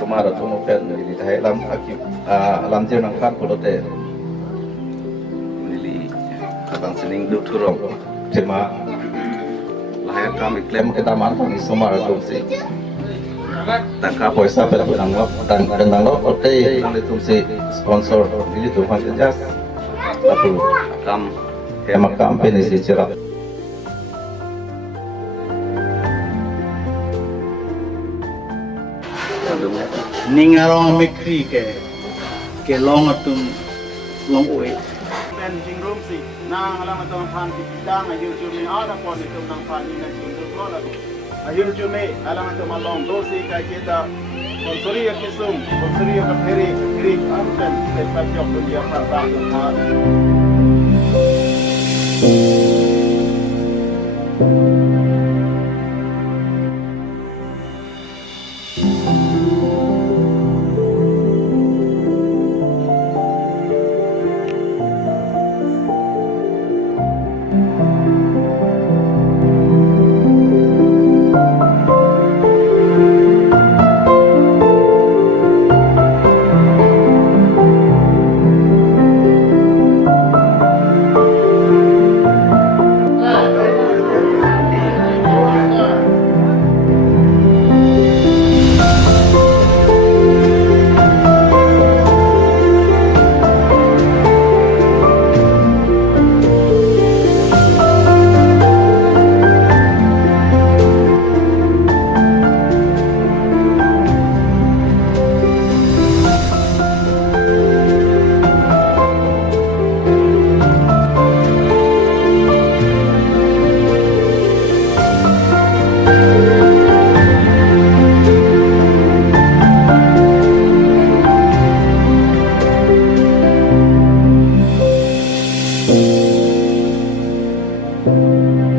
sumara tumo pen nili dahai lam aki alam je nang khan polote nili abang sining du thurong tema lahir kami klaim kita mantan sumara tumsi tangka poisa pela nang lo ote nang tumsi sponsor nili tu han jas aku kam tema kampanye si cerah ningarong mikri ke long atum long oi pen jing room si nang alam atong phan ti dang ayu chu me ada pon itu nang phan ni jing room ko la ayu chu me alam atong malong do si kai kita konsori ya kisum konsori ya pheri amten se pa jok dia phan bang Thank you.